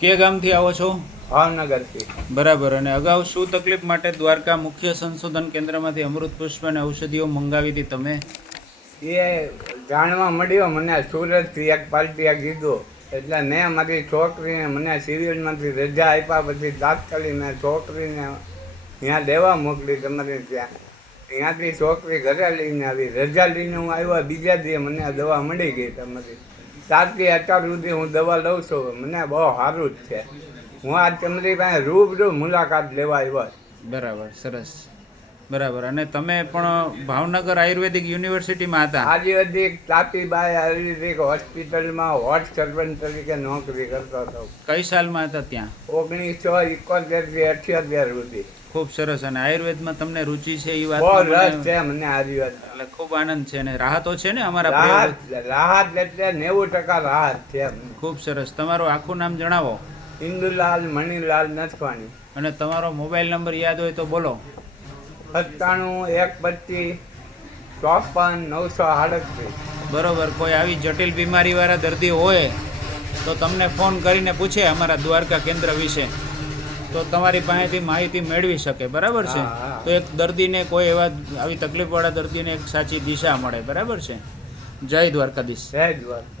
કે ગામથી આવો છો? ભાવનગરથી. બરાબર. અને અગાઉ શું તકલીફ માટે દ્વારકા મુખ્ય સંશોધન કેન્દ્રમાંથી અમૃત પુષ્પ અને ઔષધિઓ મંગાવી હતી તમે? એ જાણવા મળ્યો મને સુરતથી એક પાર્ટીએ કીધું એટલે મેં મારી છોકરીને મને સિવિલમાંથી રજા આપ્યા પછી તાત્કાલિક મેં છોકરીને ત્યાં દેવા મોકલી તમારે ત્યાં. ત્યાંથી છોકરી ઘરે લઈને આવી. રજા લઈને હું આવ્યા બીજા દિવસે મને દવા મળી ગઈ તમારી. ત્યારથી અત્યાર સુધી હું દવા લઉં છું. મને બહુ સારું જ છે. હું આ તમારી પાસે રૂબરૂ મુલાકાત લેવા આવ્યો. બરાબર, સરસ. બરાબર. અને તમે પણ ભાવનગર આયુર્વેદિક યુનિવર્સિટીમાં હતા? આયુર્વેદિક તાપીબાઈ આયુર્વેદિક હોસ્પિટલમાં વોર્ડ સર્જન તરીકે નોકરી કરતો હતો. કઈ સાલમાં હતા ત્યાં? 1971 થી 78 સુધી. ખૂબ સરસ. અને આયુર્વેદમાં તમને રુચિ છે એ વાત? બહુ રસ છે મને આયુર્વેદ. એટલે ખૂબ આનંદ છે. અને રાહતો છે ને અમારા રાહત એટલે 90% રાહત છે. ખૂબ સરસ. તમારું આખું નામ જણાવો. ઇન્દુલાલ મણિલાલ નથવાણી. અને તમારો મોબાઈલ નંબર યાદ હોય તો બોલો. 97 125 54 938. બરોબર. કોઈ આવી જટિલ બીમારીવાળા દર્દી હોય તો તમને ફોન કરીને પૂછે અમારા દ્વારકા કેન્દ્ર વિશે તો તમારી પાસેથી માહિતી મેળવી શકે. બરાબર છે? તો એક દર્દીને કોઈ એવા આવી તકલીફવાળા દર્દીને એક સાચી દિશા મળે. બરાબર છે? જય દ્વારકાધીશ. જય દ્વારકા.